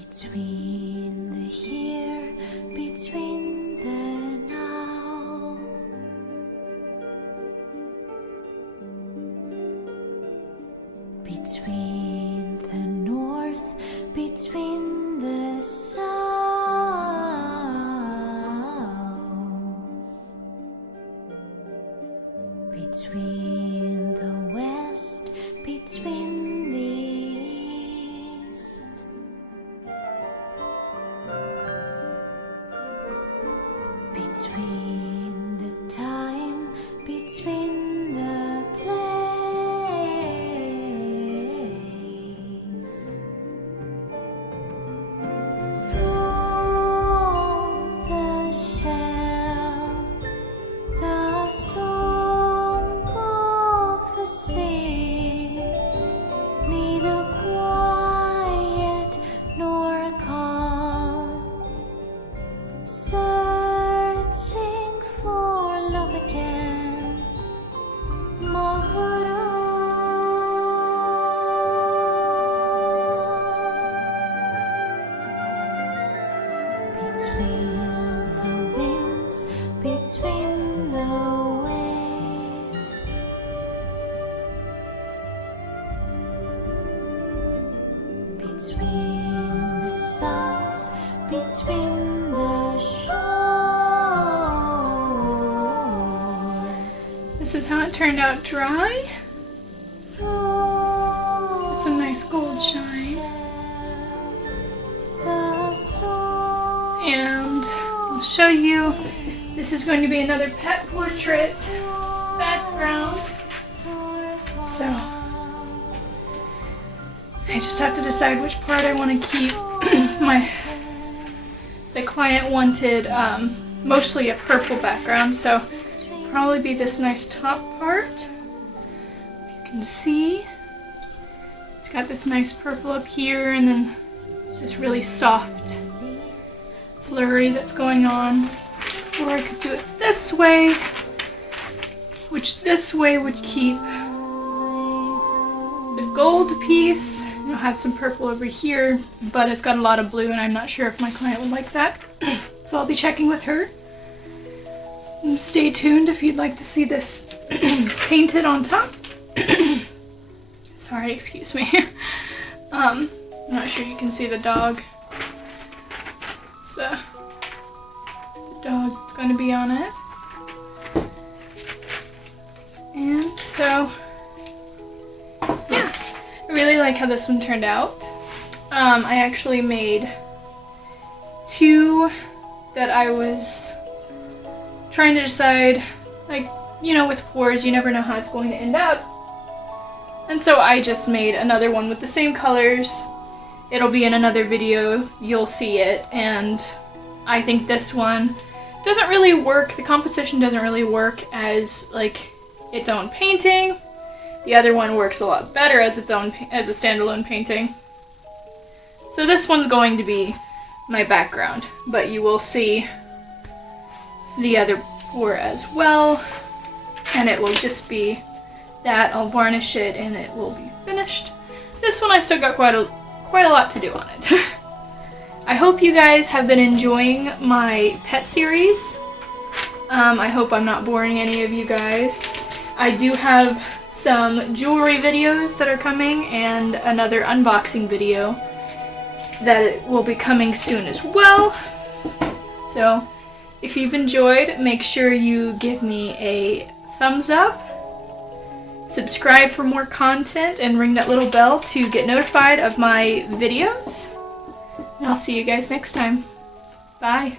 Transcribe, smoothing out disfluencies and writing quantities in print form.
between the here, between the now. Between the north, between the south. Between the west, between the east. Between the time, between the place. From the shell, the song of the sea, neither quiet nor calm, searching for love again, Mahara. Between the winds, between the waves. Between the suns, between the shores. This is how it turned out dry. With some nice gold shine. And I'll show you, this is going to be another pet portrait background. So I just have to decide which part I want to keep. The client wanted mostly a purple background, so probably be this nice top part. You can see it's got this nice purple up here, and then this really soft flurry that's going on. Or I could do it this way, which this way would keep the gold piece. I'll have some purple over here, but it's got a lot of blue and I'm not sure if my client would like that. So I'll be checking with her. Stay tuned if you'd like to see this painted on top. Sorry, excuse me. I'm not sure you can see the dog. It's the dog that's going to be on it. And so, yeah, I really like how this one turned out. I actually made two that I was trying to decide, like, you know, with pours, you never know how it's going to end up. And so I just made another one with the same colors. It'll be in another video, you'll see it, and I think this one doesn't really work, the composition doesn't really work as, like, its own painting. The other one works a lot better as its own, as a standalone painting. So this one's going to be my background, but you will see the other pour as well, and it will just be that. I'll varnish it and it will be finished. This one I still got quite a lot to do on it. I hope you guys have been enjoying my pet series. I hope I'm not boring any of you guys. I do have some jewelry videos that are coming and another unboxing video that will be coming soon as well. So if you've enjoyed, make sure you give me a thumbs up, subscribe for more content, and ring that little bell to get notified of my videos. And I'll see you guys next time. Bye.